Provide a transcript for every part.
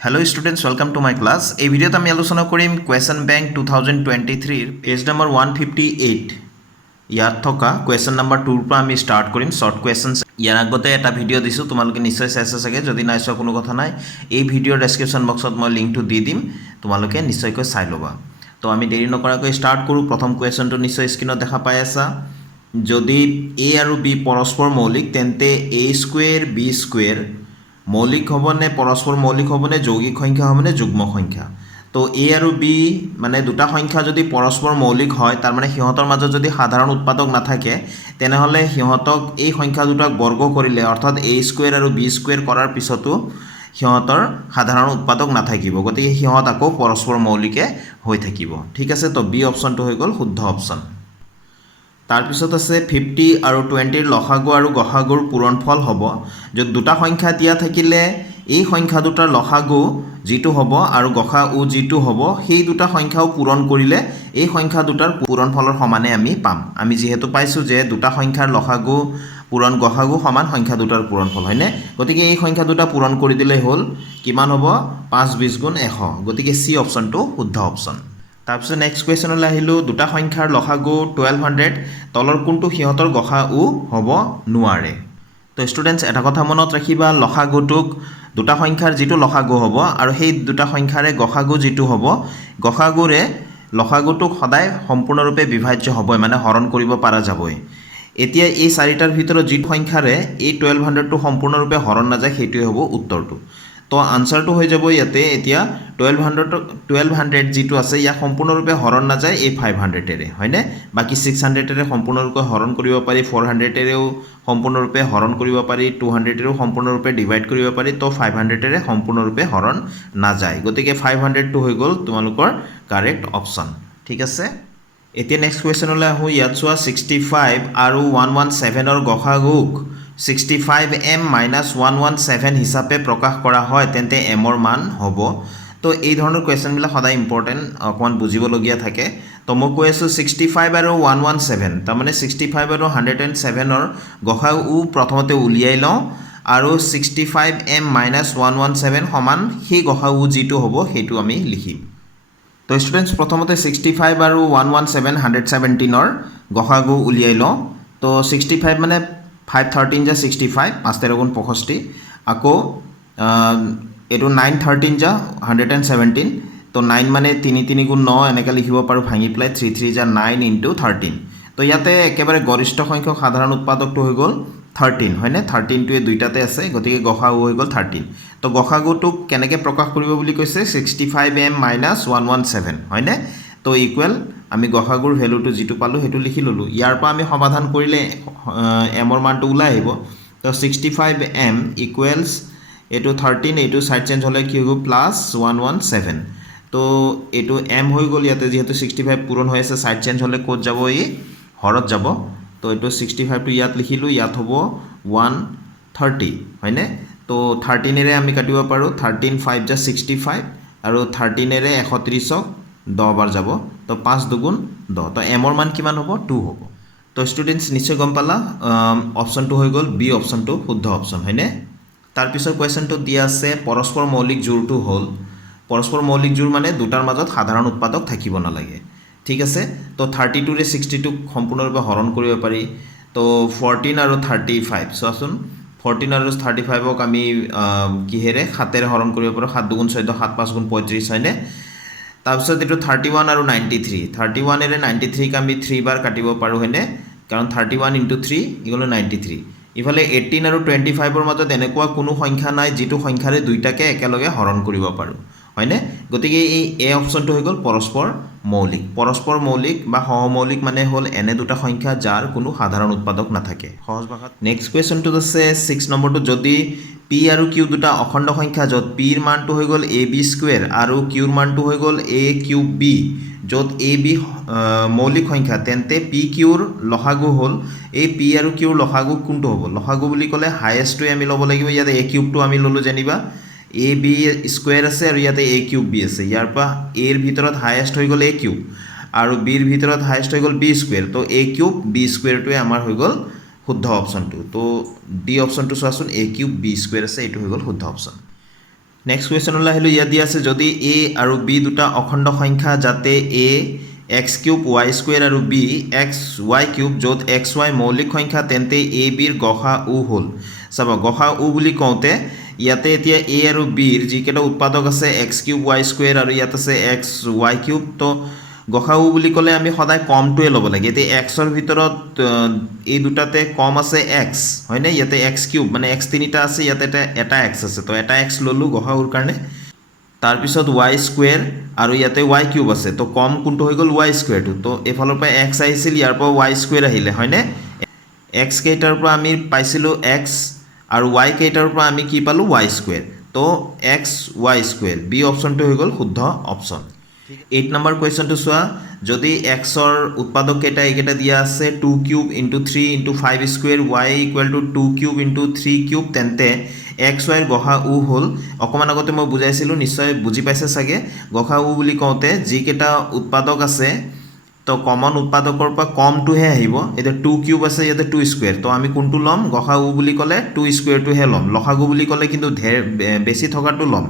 Hello students, welcome to my class. এই ভিডিওতে আমি আলোচনা কৰিম কুৱেশ্যন বেংক 2023 ৰ পেজ নম্বৰ 158 ইয়াত থকা কুৱেশ্যন নম্বৰ 2 ৰ পৰা আমি ষ্টাৰ্ট কৰিম শৰ্ট কুৱেশ্যনছ। ইয়াৰ আগতে এটা ভিডিও দিছোঁ, তোমালোকে নিশ্চয় চাইছা চাগে। যদি নাই চোৱা কোনো কথা নাই, এই ভিডিওৰ ডেছক্ৰিপশ্যন বক্সত মই লিংকটো দি দিম, তোমালোকে নিশ্চয়কৈ চাই ল'বা। তো আমি দেৰি নকৰাকৈ ষ্টাৰ্ট কৰোঁ। প্ৰথম কুৱেশ্যনটো নিশ্চয় স্ক্ৰীনত দেখা পাই আছা। যদি এ আৰু বি পৰস্পৰ মৌলিক তেন্তে এ স্কুৱেৰ বি স্কুৱেৰ মৌলিক হ'বনে, পৰস্পৰ মৌলিক হ'বনে, যৌগিক সংখ্যা হ'বনে, যুগ্ম সংখ্যা। তো এ আৰু বি মানে দুটা সংখ্যা যদি পৰস্পৰ মৌলিক হয়, তাৰ মানে সিহঁতৰ মাজত যদি সাধাৰণ উৎপাদক নাথাকে, তেনেহ'লে সিহঁতক এই সংখ্যা দুটাক বৰ্গ কৰিলে, অৰ্থাৎ এ স্কুৱেৰ আৰু বি স্কুৱেৰ কৰাৰ পিছতো সিহঁতৰ সাধাৰণ উৎপাদক নাথাকিব। গতিকে সিহঁত আকৌ পৰস্পৰ মৌলিকে হৈ থাকিব। ঠিক আছে, তো বি অপশ্যনটো হৈ গ'ল শুদ্ধ অপশ্যন। তাৰপিছত আছে 50 আৰু 20ৰ লসাগু আৰু গসাগুৰ পূৰণফল হ'ব। য'ত দুটা সংখ্যা দিয়া থাকিলে এই সংখ্যা দুটাৰ লসাগু যিটো হ'ব আৰু গসাউ যিটো হ'ব, সেই দুটা সংখ্যাও পূৰণ কৰিলে এই সংখ্যা দুটাৰ পূৰণফলৰ সমানে আমি পাম। আমি যিহেতু পাইছোঁ যে দুটা সংখ্যাৰ লসাগু পূৰণ গসাগু সমান সংখ্যা দুটাৰ পূৰণফল, হয়নে? গতিকে এই সংখ্যা দুটা পূৰণ কৰি দিলেই হ'ল। কিমান হ'ব? 5 20 গুণ 100। গতিকে চি অপশ্যনটো শুদ্ধ অপশ্যন। তাৰপিছত নেক্সট কুৱেশ্যনলৈ আহিলোঁ। দুটা সংখ্যাৰ লসাগু 1200, তলৰ কোনটো সিহঁতৰ গসাউ হ'ব নোৱাৰে? তো ষ্টুডেণ্টছ এটা কথা মনত ৰাখিবা, লসাগুটোক দুটা সংখ্যাৰ যিটো লসাগু হ'ব আৰু সেই দুটা সংখ্যাৰে গসাগু যিটো হ'ব, গসাগুৰে লসাগুটোক সদায় সম্পূৰ্ণৰূপে বিভাজ্য হ'বই, মানে হৰণ কৰিব পৰা যাবই। এতিয়া এই চাৰিটাৰ ভিতৰত যিটো সংখ্যাৰে এই 1200টো সম্পূৰ্ণৰূপে হৰণ নাযায়, সেইটোৱে হ'ব উত্তৰটো। তো আনচাৰটো হৈ যাব ইয়াতে এতিয়া 1200 যিটো আছে, ইয়াক সম্পূৰ্ণৰূপে হৰণ নাযায় এই 500এৰে, হয়নে? বাকী 600এৰে সম্পূৰ্ণৰূপে হৰণ কৰিব পাৰি, 400এৰেও সম্পূৰ্ণৰূপে হৰণ কৰিব পাৰি, 200এৰেও সম্পূৰ্ণৰূপে ডিভাইড কৰিব পাৰি। তো 500এৰে সম্পূৰ্ণৰূপে হৰণ নাযায়। গতিকে 500টো হৈ গ'ল তোমালোকৰ কাৰেক্ট অপশ্যন। ঠিক আছে, এতিয়া নেক্সট কুৱেশ্যনলৈ আহোঁ। ইয়াত চোৱা 65 আৰু 117ৰ গসাগুক 65m - 117 হিচাপে প্ৰকাশ কৰা হয়, তেন্তে এমৰ মান হ'ব। তো এই ধৰণৰ কুৱেশ্যনবিলাক সদায় ইম্পৰ্টেণ্ট, অকণমান বুজিবলগীয়া থাকে। তো মই কৈ আছোঁ 65 আৰু 117, তাৰমানে 65 আৰু 107ৰ গসাউ প্ৰথমতে উলিয়াই লওঁ আৰু 65m - 117 সমান সেই গসাউ যিটো হ'ব সেইটো আমি লিখিম। তো ষ্টুডেণ্টছ প্ৰথমতে 65 আৰু 117 117ৰ গসাগু উলিয়াই লওঁ। তো 65 মানে 5 13 যা 65, 5 13 গুণ 65। আকৌ এইটো 9 13 যা 117। তো 9 মানে 3 3 গুণ 9, এনেকৈ লিখিব পাৰোঁ ভাঙি পেলাই। 3 3 যা 9 × 13। তো ইয়াতে একেবাৰে গৰিষ্ঠ সংখ্যক সাধাৰণ উৎপাদকটো হৈ গ'ল 13, হয়নে? 13টোৱে দুইটাতে আছে, গতিকে গসাগু হৈ গ'ল 13। তো গসাগুটোক কেনেকৈ প্ৰকাশ কৰিব বুলি কৈছে? 65m - 117, হয়নে? তো ইকুৱেল আমি গসাগুৰ ভেলুটো যিটো পালোঁ সেইটো লিখি ল'লোঁ। ইয়াৰ পৰা আমি সমাধান কৰিলে এমৰ মানটো ওলাই আহিব। তো 65m ইকুৱেলছ এইটো 13, এইটো ছাইড চেঞ্জ হ'লে কি হৈ গ'ল? প্লাছ 117। তো এইটো এম হৈ গ'ল ইয়াতে, যিহেতু 65 পূৰণ হৈ আছে, ছাইড চেঞ্জ হ'লে ক'ত যাব? ই হৰত যাব। তো এইটো 65টো ইয়াত লিখিলোঁ, ইয়াত হ'ব 130, হয়নে? তো 13এৰে আমি কাটিব পাৰোঁ। 13 5 যা 65 আৰু 13এৰে 130ক 10 বাৰ যাব। তো 5 2 10। তো এমৰ মান কিমান হ'ব? 2 হ'ব। তো ষ্টুডেণ্টছ নিশ্চয় গম পালা, অপশ্যনটো হৈ গ'ল বি অপশ্যনটো শুদ্ধ অপশ্যন, হয়নে? তাৰপিছত কুৱেশ্যনটোত দিয়া আছে পৰস্পৰ মৌলিক জোৰটো হ'ল, পৰস্পৰ মৌলিক জোৰ মানে দুটাৰ মাজত সাধাৰণ উৎপাদক থাকিব নালাগে। ঠিক আছে, তো 32ৰে 62ক সম্পূৰ্ণৰূপে হৰণ কৰিব পাৰি। তো 14 আৰু 35, চোৱাচোন 14 আৰু 35ক আমি কিহেৰে? 7এৰে হৰণ কৰিব পাৰোঁ। 7 2 14, 7 5 35, হয়নে? তাৰপিছত এইটো 31 আৰু 93, 31এৰে 93ক আমি 3 বাৰ কাটিব পাৰোঁ, হয়নে? কাৰণ 31 × 3 = 93। ইফালে 18 আৰু 25ৰ মাজত এনেকুৱা কোনো সংখ্যা নাই যিটো সংখ্যাৰে দুইটাকে একেলগে হৰণ কৰিব পাৰোঁ, হয়নে? গতিকে এই এ অপশ্যনটো হৈ গ'ল পৰস্পৰ মৌলিক। পৰস্পৰ মৌলিক বা সহমৌলিক মানে হ'ল এনে দুটা সংখ্যা যাৰ কোনো সাধাৰণ উৎপাদক নাথাকে, সহজ ভাষাত। নেক্সট কুৱেশ্যনটোত আছে 6 নম্বৰটো, যদি পি আৰু কিউ দুটা অখণ্ড সংখ্যা, য'ত পিৰ মানটো হৈ গ'ল ab স্কুৱেৰ আৰু কিউৰ মানটো হৈ গ'ল a³ b, য'ত ab মৌলিক সংখ্যা, তেন্তে পি কিউৰ লসাগু হ'ল এই পি আৰু কিউৰ লসাগু কোনটো হ'ব? লসাগু বুলি ক'লে হায়েষ্টটোৱে আমি ল'ব লাগিব। ইয়াতে a³ আমি ল'লোঁ, যেনিবা ab স্কুৱেৰ আছে আৰু ইয়াতে a³ b আছে। ইয়াৰ পৰা এৰ ভিতৰত হায়েষ্ট হৈ গ'ল a³ আৰু বিৰ ভিতৰত হায়েষ্ট হৈ গ'ল b স্কুৱেৰ। তো a³ b স্কুৱেৰটোৱে আমাৰ হৈ গ'ল শুদ্ধ অপশ্যনটো। তো ডি অপশ্যনটো চোৱাচোন, a³ b স্কুৱেৰ আছে, এইটো হৈ গ'ল শুদ্ধ অপশ্যন। নেক্সট কুৱেশ্যনলৈ আহিলোঁ ইয়াত দিয়া আছে যদি এ আৰু বি দুটা অখণ্ড সংখ্যা যাতে এ এক্স কিউব ৱাই স্কুৱেৰ আৰু বি এক্স ৱাই কিউব য'ত এক্স ৱাই মৌলিক সংখ্যা তেন্তে এ বিৰ গসা উ হ'ল চাব গসা উ বুলি কওঁতে ইয়াতে এতিয়া এ আৰু বিৰ যিকেইটা উৎপাদক আছে এক্স কিউব ৱাই স্কুৱেৰ আৰু ইয়াত আছে এক্স ৱাই কিউব তো গসা উ বুলি ক'লে আমি সদায় কমটোৱে ল'ব লাগে এতিয়া এক্সৰ ভিতৰত এই দুটাতে কম আছে এক্স হয়নে ইয়াতে এক্স কিউব মানে এক্স তিনিটা আছে ইয়াতে এটা এক্স আছে তো এটা এক্স ল'লোঁ গসা উৰ কাৰণে তাৰপিছত ৱাই স্কুৱেৰ আৰু ইয়াতে ৱাই কিউব আছে তো কম কোনটো হৈ গ'ল ৱাই স্কুৱেৰটো তো এইফালৰ পৰা এক্স আহিছিল ইয়াৰ পৰা ৱাই স্কুৱেৰ আহিলে হয়নে এক্স কেইটাৰ পৰা আমি পাইছিলোঁ এক্স আৰু ৱাই কেইটাৰ পৰা আমি কি পালোঁ ৱাই স্কুৱেৰ তো এক্স ৱাই স্কুৱেৰ বি অপশ্যনটো হৈ গ'ল শুদ্ধ অপশ্যন 8 নম্বৰ কুৱেশ্যনটো চোৱা যদি এক্সৰ উৎপাদক কেইটা এইকেইটা দিয়া আছে 2 cube into 3 into 5 square Y equal to 2 cube into 3 cube তেন্তে এক্স ৱাইৰ গসা উ হ'ল অকণমান আগতে মই বুজাইছিলোঁ নিশ্চয় বুজি পাইছে চাগে গসা উ বুলি কওঁতে যিকেইটা উৎপাদক আছে তো কমন উৎপাদকৰ পৰা কমটোহে আহিব এতিয়া 2 কিউব আছে ইয়াতে 2 স্কুৱেৰ তো আমি কোনটো ল'ম গসা উ বুলি ক'লে 2 স্কুৱেৰটোহে ল'ম লসাগু বুলি ক'লে কিন্তু বেছি থকাটো ল'ম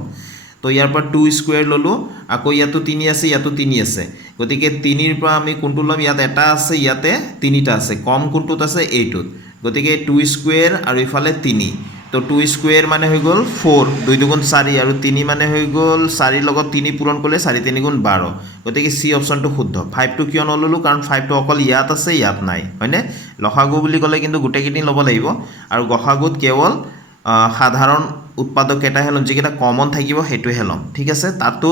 তো ইয়াৰ পৰা 2 স্কুৱেৰ ল'লোঁ আকৌ ইয়াতো 3 আছে ইয়াতো 3 আছে গতিকে 3ৰ পৰা আমি কোনটো ল'ম ইয়াত এটা আছে ইয়াতে তিনিটা আছে কম কোনটোত আছে এইটোত গতিকে 2 স্কুৱেৰ আৰু ইফালে 3 তো 2 স্কুৱেৰ মানে হৈ গ'ল 4 2 দুগুণ 4 আৰু 3 মানে হৈ গ'ল 4ৰ লগত 3 পূৰণ কৰিলে 4 3 গুণ 12 গতিকে চি অপশ্যনটো শুদ্ধ 5টো কিয় নল'লোঁ কাৰণ 5টো অকল ইয়াত আছে ইয়াত নাই হয়নে লসাগু বুলি ক'লে কিন্তু গোটেইকেইদিন ল'ব লাগিব আৰু গসাগুত কেৱল সাধাৰণ উৎপাদক এটাহে ল'ম যিকেইটা কমন থাকিব সেইটোহে ল'ম ঠিক আছে তাতো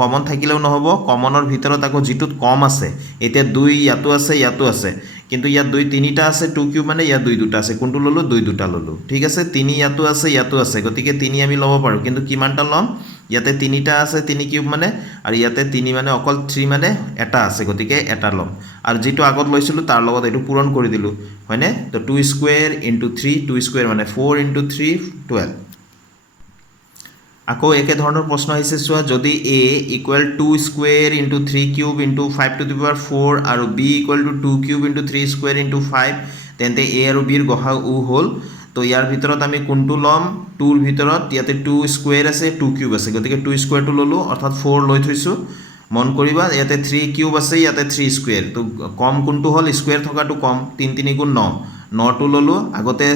কমন থাকিলেও নহ'ব কমনৰ ভিতৰত আকৌ যিটোত কম আছে এতিয়া 2 ইয়াতো আছে কিন্তু ইয়াত 2 তিনিটা আছে 2 কিউব মানে ইয়াত 2 দুটা আছে কোনটো ল'লোঁ 2 দুটা ল'লোঁ ঠিক আছে 3 ইয়াতো আছে গতিকে 3 আমি ল'ব পাৰোঁ কিন্তু কিমানটা ল'ম ইয়াতে তিনিটা আছে 3 কিউব মানে আৰু ইয়াতে 3 মানে অকল 3 মানে এটা আছে গতিকে এটা ল'ম আৰু যিটো আগত লৈছিলোঁ তাৰ লগত এইটো পূৰণ কৰি দিলোঁ হয়নে তো 2 স্কুৱেৰ ইনটু 3 2 স্কুৱেৰ মানে 4 ইনটু 3 12 আকৌ একে ধৰণৰ প্ৰশ্ন আহিছে চোৱা যদি a equal 2 square into 3 cube into 5 two the power 4 আৰু b equal to 2 cube into 3 square into 5 তেন্তে a আৰু b ৰ গসা উ হ'ল তো ইয়াৰ ভিতৰত আমি কোনটো ল'ম 2ৰ ভিতৰত ইয়াতে 2 স্কুৱেৰ আছে 2 কিউব আছে গতিকে 2 স্কুৱেৰটো ল'লোঁ অৰ্থাৎ 4 লৈ থৈছোঁ মন কৰিবা ইয়াতে 3 কিউব আছে ইয়াতে 3 স্কুৱেৰ তো কম কোনটো হ'ল স্কুৱেৰ থকাটো কম 3 3 গুণ 9 9টো ল'লোঁ আগতে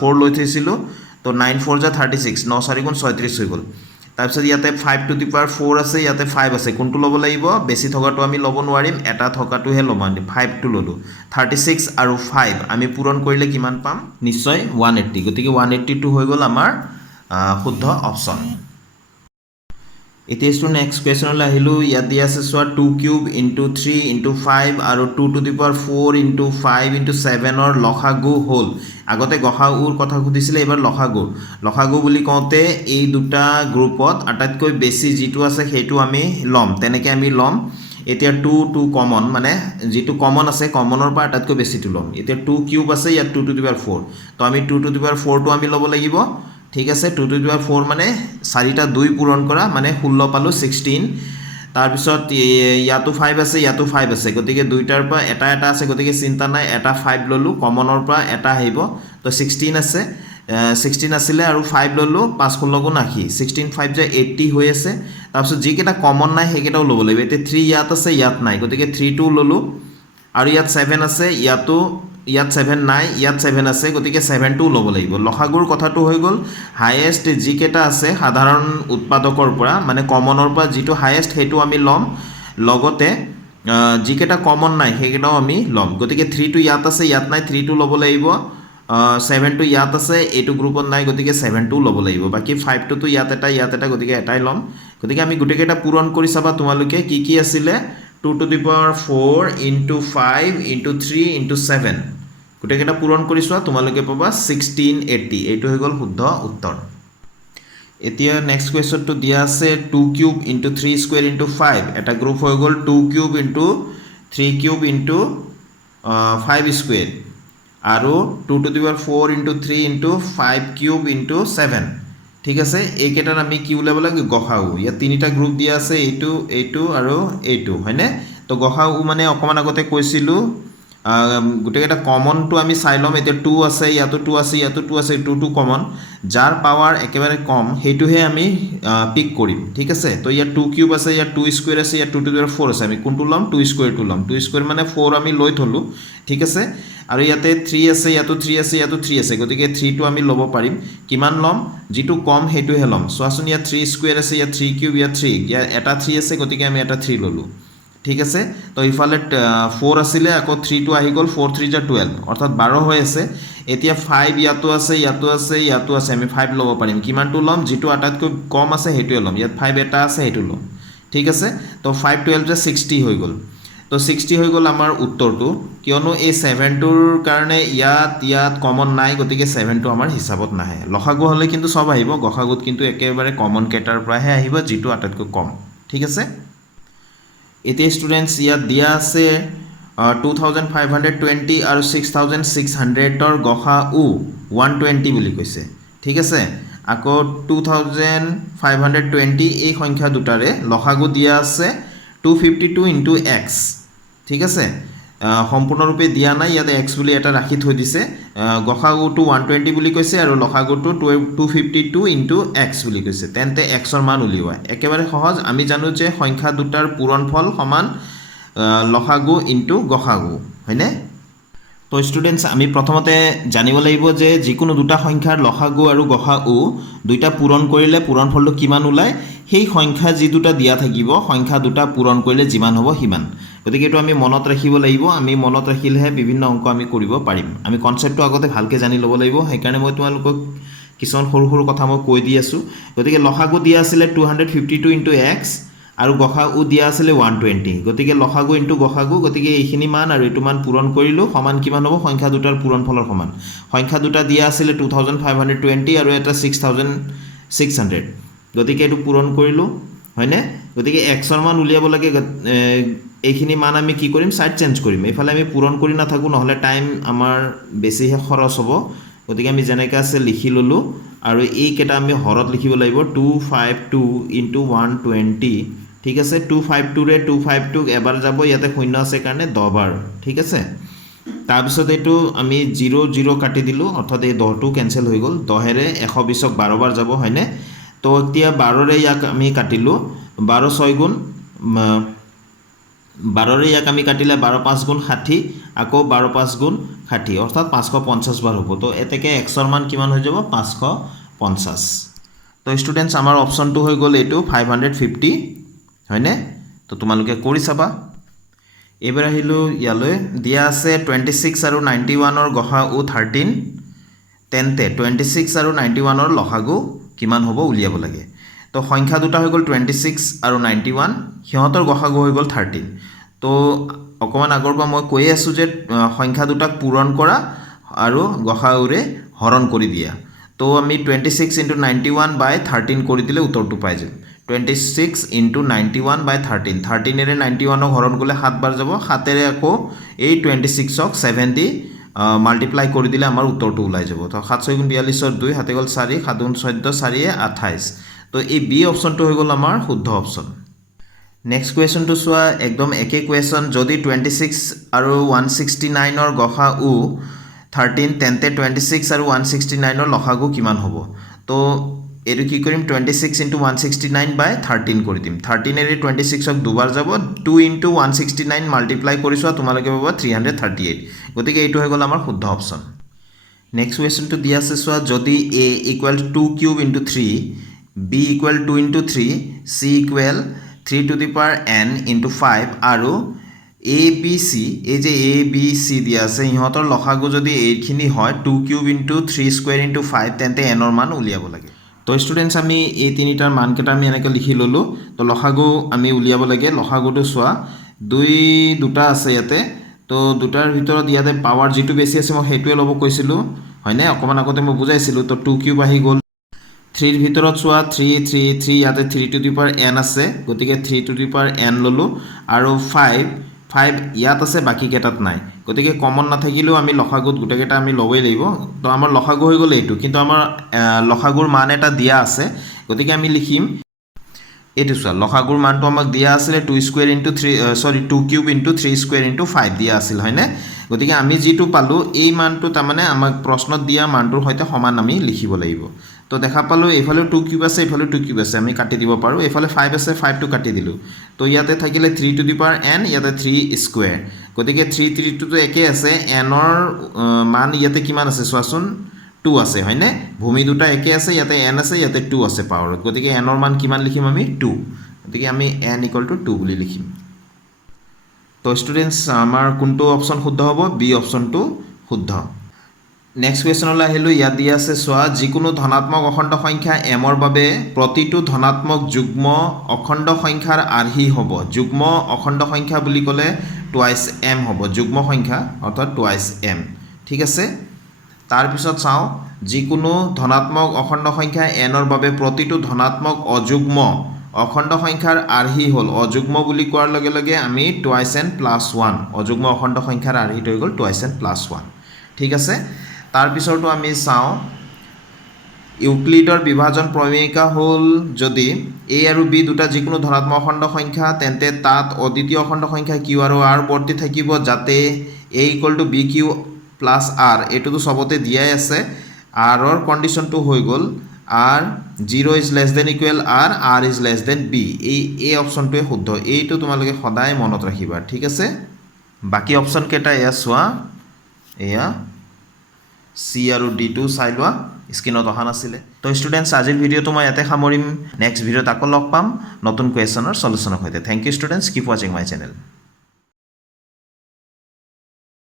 4 লৈ থৈছিলোঁ তো 9 4 যা 36 9 4 গুণ 36 হৈ গ'ল তাৰপিছত ইয়াতে 5 টু দি পাৱাৰ 4 আছে ইয়াতে 5 আছে কোনটো ল'ব লাগিব বেছি থকাটো আমি ল'ব নোৱাৰিম এটা থকাটোহে ল'ব আমি 5টো ল'লোঁ 36 আৰু 5 আমি পূৰণ কৰিলে কিমান পাম নিশ্চয় 180 গতিকে 182 হৈ গ'ল আমাৰ শুদ্ধ অপশ্যন এতিয়া নেক্সট কুৱেশ্যনলৈ আহিলোঁ ইয়াত দিয়া আছে চোৱা 2 কিউব ইনটু 3 ইনটু 5 আৰু 2 to the power 4 into 5 into 7ৰ লসাগু হ'ল আগতে গসা উৰ কথা সুধিছিলে এইবাৰ লসাগু বুলি কওঁতে এই দুটা গ্ৰুপত আটাইতকৈ বেছি যিটো আছে সেইটো আমি ল'ম তেনেকৈ আমি ল'ম এতিয়া 2 কমন মানে যিটো কমন আছে কমনৰ পৰা আটাইতকৈ বেছিটো ল'ম এতিয়া 2 কিউব আছে ইয়াত 2 টু দি পাৱাৰ 4 তো আমি 2 টু দি পাৱাৰ 4টো আমি ল'ব লাগিব ঠিক আছে 2 টু দি পাৱাৰ 4 মানে 4টা 2 পূৰণ কৰা মানে 16 পালোঁ 16 তাৰপিছত ইয়াতো 5 আছে ইয়াতো 5 আছে গতিকে দুইটাৰ পৰা এটা আছে গতিকে চিন্তা নাই এটা 5 ল'লোঁ কমনৰ পৰা এটা আহিব তো 16 আছে 16 আছিলে আৰু 5 ল'লোঁ 5 16 গুণ 80 16 5 যে 80 হৈ আছে তাৰপিছত যিকেইটা কমন নাই সেইকেইটাও ল'ব লাগিব এতিয়া 3 ইয়াত আছে ইয়াত নাই গতিকে 3টো ল'লোঁ আৰু ইয়াত 7 আছে ইয়াত 7 নাই ইয়াত 7 আছে গতিকে 7টো ল'ব লাগিব লসাগুৰ কথাটো হৈ গ'ল হাইয়েষ্ট যিকেইটা আছে সাধাৰণ উৎপাদকৰ পৰা মানে কমনৰ পৰা যিটো হাইয়েষ্ট সেইটো আমি ল'ম লগতে যিকেইটা কমন নাই সেইকেইটাও আমি ল'ম গতিকে 3টো ইয়াত আছে ইয়াত নাই 3টো ল'ব লাগিব 7টো ইয়াত আছে এইটো গ্ৰুপত নাই গতিকে 7টো ল'ব লাগিব বাকী 5টোতো ইয়াত এটা গতিকে এটাই ল'ম গতিকে আমি গোটেইকেইটা পূৰণ কৰি চাবা তোমালোকে কি আছিলে 2 to the power 4 into 5 into 3 into 7 গোটেইকেইটা পূৰণ কৰি চোৱা তোমালোকে পাবা 1680 এইটো হৈ গ'ল শুদ্ধ উত্তৰ এতিয়া নেক্সট কুৱেশ্যনটো দিয়া আছে 2 কিউব ইনটু 3 স্কুৱেৰ ইনটু 5 এটা গ্ৰুপ হৈ গ'ল 2 cube into 3 cube into 5 square আৰু 2 to the power 4 into 3 into 5 cube into 7 ঠিক আছে এইকেইটাৰ আমি কি উলিয়াব লাগে গসা উ ইয়াত তিনিটা গ্ৰুপ দিয়া আছে এইটো আৰু এইটো হয়নে তো গসা উ মানে অকণমান আগতে কৈছিলোঁ গোটেইকেইটা কমনটো আমি চাই ল'ম এতিয়া 2 আছে ইয়াতো 2 আছে ইয়াতো 2 আছে 2 কমন যাৰ পাৱাৰ একেবাৰে কম সেইটোহে আমি পিক কৰিম ঠিক আছে তো ইয়াত 2 কিউব আছে ইয়াত 2 স্কুৱেৰ আছে ইয়াত 2 টু দি পাৱাৰ 4 আছে আমি কোনটো ল'ম 2 স্কুৱেৰটো ল'ম 2 স্কুৱেৰ মানে 4 আমি লৈ থলোঁ ঠিক আছে আৰু ইয়াতে 3 আছে ইয়াতো 3 আছে ইয়াতো 3 আছে গতিকে 3টো আমি ল'ব পাৰিম কিমান ল'ম যিটো কম সেইটোহে ল'ম চোৱাচোন ইয়াত 3 স্কুৱেৰ আছে ইয়াত 3 কিউব ইয়াত 3 ইয়াত এটা 3 আছে গতিকে আমি এটা 3 ল'লোঁ ঠিক আছে তো ইফালে 4 আছিলে আকৌ 3টো আহি গ'ল 4 3 যা 12 অৰ্থাৎ 12 হৈ আছে এতিয়া 5 ইয়াতো আছে ইয়াতো আছে ইয়াতো আছে আমি 5 ল'ব পাৰিম কিমানটো ল'ম যিটো আটাইতকৈ কম আছে সেইটোৱে ল'ম ইয়াত 5 এটা আছে সেইটো ল'ম ঠিক আছে তো 5 12 যে 60 হৈ গ'ল তো 60 হৈ গ'ল আমাৰ উত্তৰটো কিয়নো এই 7টোৰ কাৰণে ইয়াত কমন নাই গতিকে 7টো আমাৰ হিচাপত নাহে লসাগু হ'লে কিন্তু সব আহিব গসাগুত কিন্তু একেবাৰে কমন কেটাৰ পৰাহে আহিব যিটো আটাইতকৈ কম ঠিক আছে এতিয়া ষ্টুডেণ্টছ ইয়াত দিয়া আছে 2520 আৰু 6600ৰ গসাউ 120 বুলি কৈছে ঠিক আছে আকৌ 2520 এই সংখ্যা দুটাৰে লসাগু দিয়া আছে 252 ইনটু x ঠিক আছে সম্পূৰ্ণৰূপে দিয়া নাই ইয়াতে x বুলি এটা ৰাখি থৈ দিছে গসাগুটো 120 বুলি কৈছে আৰু লসাগুটো 252 ইনটু x বুলি কৈছে তেন্তে x ৰ মান উলিওৱা একেবাৰে সহজ আমি জানো যে সংখ্যা দুটাৰ পূৰণফল সমান লসাগু ইনটু গসাগু হয়নে তো ষ্টুডেণ্টছ আমি প্ৰথমতে জানিব লাগিব যে যিকোনো দুটা সংখ্যাৰ লসাগু আৰু গসাউ দুইটা পূৰণ কৰিলে পূৰণফলটো কিমান ওলায় সেই সংখ্যা যি দুটা দিয়া থাকিব সংখ্যা দুটা পূৰণ কৰিলে যিমান হ'ব সিমান গতিকে এইটো আমি মনত ৰাখিব লাগিব আমি মনত ৰাখিলেহে বিভিন্ন অংক আমি কৰিব পাৰিম আমি কনচেপ্টটো আগতে ভালকৈ জানি ল'ব লাগিব সেইকাৰণে মই তোমালোকক কিছুমান সৰু সৰু কথা মই কৈ দি আছোঁ গতিকে লসাগু দিয়া আছিলে 252 ইনটু x আৰু গসাউ দিয়া আছিলে 120 গতিকে লসাগু ইনটু গসাগু গতিকে এইখিনি মান আৰু এইটো মান পূৰণ কৰিলোঁ সমান কিমান হ'ব সংখ্যা দুটাৰ পূৰণফলৰ সমান সংখ্যা দুটা দিয়া আছিলে 2520 আৰু এটা 6600 গতিকে এইটো পূৰণ কৰিলোঁ হয়নে গতিকে x ৰ মান উলিয়াব লাগে এইখিনি মান আমি কি কৰিম সাইড চেঞ্জ কৰিম এইফালে আমি পূৰণ কৰি নাথাকোঁ নহ'লে টাইম আমাৰ বেছিহে খৰচ হ'ব গতিকে আমি যেনেকৈ আছে লিখি ল'লোঁ আৰু এইকেইটা আমি হৰত লিখিব লাগিব 252 ইনটু 120 ঠিক আছে 252 ৰে 252 এবাৰ যাব ইয়াতে শূন্য আছে কাৰণে 10 বাৰ ঠিক আছে তাৰপিছত এইটো আমি 0 0 কাটি দিলোঁ অৰ্থাৎ এই 10টো কেনসেল হৈ গ'ল 10ৰে 120ক 12 বাৰ যাব হয়নে তো এতিয়া 12ৰে ইয়াক আমি কাটিলোঁ 12 6 গুণ 12ৰে ইয়াক আমি কাটিলে 12 5 গুণ 60 আকৌ 12 5 গুণ 60 অৰ্থাৎ 550 বাৰ হ'ব তো এতেকে x ৰ মান কিমান হৈ যাব 550 তো ষ্টুডেণ্টছ আমাৰ অপশ্যনটো হৈ গ'ল এইটো 550 হয়নে তো তোমালোকে কৰি চাবা এবাৰ আহিলোঁ ইয়ালৈ দিয়া আছে 26 আৰু 91ৰ গসাউ 13 তেন্তে 26 আৰু 91ৰ লসাগু কিমান হ'ব উলিয়াব লাগে তো সংখ্যা দুটা হৈ গ'ল 26 আৰু 91 সিহঁতৰ গসাগু হৈ গ'ল 13 তো অকমান আগৰ পৰা মই কৈ আছোঁ যে সংখ্যা দুটাক পূৰণ কৰা আৰু গসাউৰে হৰণ কৰি দিয়া তো আমি 26 ইনটু 91 বাই 13 কৰি দিলে উত্তৰটো পাই যাম 26 ইনটু 91 বাই 13 13ৰে 91ক হৰণ কৰিলে 7 বাৰ যাব 7ৰে আকৌ এই 26ক 7 দি মাল্টিপ্লাই কৰি দিলে আমাৰ উত্তৰটো ওলাই যাব তো 7 6 গুণ 42 2 হাতে গ'ল 4 7 গুণ 14 4 28 তো এই বি অপশ্যনটো হৈ গ'ল আমাৰ শুদ্ধ অপশ্যন নেক্সট কুৱেশ্যনটো চোৱা একদম একে কুৱেশ্যন যদি 26 আৰু 169ৰ গসাউ 13 তেন্তে 26 আৰু 169ৰ লসাগু কিমান হ'ব তো এইটো কি কৰিম 26 ইনটু 169 বাই 13 কৰি দিম 13ৰে 26ক দুবাৰ যাব 2 ইনটু 169 মাল্টিপ্লাই কৰি চোৱা তোমালোকে পাবা 338 গতিকে এইটো হৈ গ'ল আমাৰ শুদ্ধ অপশ্যন নেক্সট কুৱেশ্যনটো দিয়া আছে চোৱা যদি a equal 2 cube into 3 b equal 2 into 3 c equal 3 two the power n into 5 আৰু a b c এই যে a b c দিয়া আছে ইহঁতৰ লসাগু যদি এইখিনি হয় 2 কিউব ইনটু 3 স্কুৱেৰ ইনটু 5 তেন্তে n ৰ মান উলিয়াব লাগে তো ষ্টুডেণ্টছ আমি এই তিনিটাৰ মানকেইটা আমি এনেকৈ লিখি ল'লোঁ তো লসাগু আমি উলিয়াব লাগে লসাগুটো চোৱা দুটা আছে ইয়াতে তো দুটাৰ ভিতৰত ইয়াতে পাৱাৰ যিটো বেছি আছে মই সেইটোৱে ল'ব কৈছিলোঁ হয়নে অকণমান আগতে মই বুজাইছিলোঁ তো 2 কিউব আহি গ'ল 3ৰ ভিতৰত চোৱা 3 3 3 ইয়াতে 3 টু দি পাৱাৰ n আছে গতিকে 3 টু দি পাৱাৰ n ল'লোঁ আৰু 5 ইয়াত আছে বাকী কেইটাত নাই গতিকে কমন নাথাকিলেও আমি লসাগুত গোটেইকেইটা আমি ল'বই লাগিব তো আমাৰ লসাগু হৈ গ'ল এইটো কিন্তু আমাৰ লসাগুৰ মান এটা দিয়া আছে গতিকে আমি লিখিম এইটো চোৱা লসাগুৰ মানটো আমাক দিয়া আছিলে 2 square into 3 2 cube into 3 square into 5 দিয়া আছিল হয়নে গতিকে আমি যিটো পালোঁ এই মানটো তাৰমানে আমাক প্ৰশ্নত দিয়া মানটোৰ সৈতে সমান আমি লিখিব লাগিব তো দেখা পালোঁ এইফালেও 2 কিউব আছে এইফালেও 2 কিউব আছে আমি কাটি দিব পাৰোঁ এইফালে 5 আছে 5টো কাটি দিলোঁ তো ইয়াতে থাকিলে 3 টু দি পাৱাৰ n ইয়াতে 3 স্কুৱেৰ গতিকে 3 3 টো একে আছে nৰ মান ইয়াতে কিমান আছে চোৱাচোন 2 আছে হয়নে ভূমি দুটা একে আছে ইয়াতে n আছে ইয়াতে 2 আছে পাৱাৰত গতিকে nৰ মান কিমান লিখিম আমি 2 গতিকে আমি n = 2 বুলি লিখিম তো ষ্টুডেন্টস আমাৰ কোনটো অপচন শুদ্ধ হ'ব বি অপচনটো শুদ্ধ নেক্সট কুৱেশ্যনলৈ আহিলোঁ ইয়াত দিয়া আছে চোৱা যিকোনো ধনাত্মক অখণ্ড সংখ্যা m ৰ বাবে প্ৰতিটো ধনাত্মক যুগ্ম অখণ্ড সংখ্যাৰ আৰ্হি হ'ব যুগ্ম অখণ্ড সংখ্যা বুলি ক'লে টুৱাইছ m হ'ব যুগ্ম সংখ্যা অৰ্থাৎ টুৱাইছ m ঠিক আছে তাৰপিছত চাওঁ যিকোনো ধনাত্মক অখণ্ড সংখ্যা n ৰ বাবে প্ৰতিটো ধনাত্মক অযুগ্ম অখণ্ড সংখ্যাৰ আৰ্হি হ'ল অযুগ্ম বুলি কোৱাৰ লগে লগে আমি টুৱাইছ n প্লাছ 1 অযুগ্ম অখণ্ড সংখ্যাৰ আৰ্হিটো হৈ গ'ল টুৱাইছ n প্লাছ 1 ঠিক আছে তাৰপিছতো আমি চাওঁ ইউক্লিডৰ বিভাজন প্ৰমেয়িকা হ'ল যদি a আৰু b দুটা যিকোনো ধনাত্মক অখণ্ড সংখ্যা তেন্তে তাত অদ্বিতীয় অখণ্ড সংখ্যা q আৰু r বৰ্তি থাকিব যাতে a = bq প্লাছ r এইটোতো সবতে দিয়াই আছে r ৰ কণ্ডিশ্যনটো হৈ গ'ল r 0 is less than equal r is less than b এই অপশ্যনটোৱে শুদ্ধ এইটো তোমালোকে সদায় মনত ৰাখিবা ঠিক আছে বাকী অপশ্যন কেইটা এয়া চোৱা এয়া চি আৰু ডিটো চাই লোৱা স্ক্ৰীনত অহা নাছিলে তো ষ্টুডেণ্টছ আজিৰ ভিডিঅ'টো মই ইয়াতে সামৰিম নেক্সট ভিডিঅ'ত আকৌ লগ পাম নতুন কুৱেশ্যনৰ সলিউশ্যনৰ সৈতে থেংক ইউ ষ্টুডেণ্টছ কিপ ৱাচিং মাই চেনেল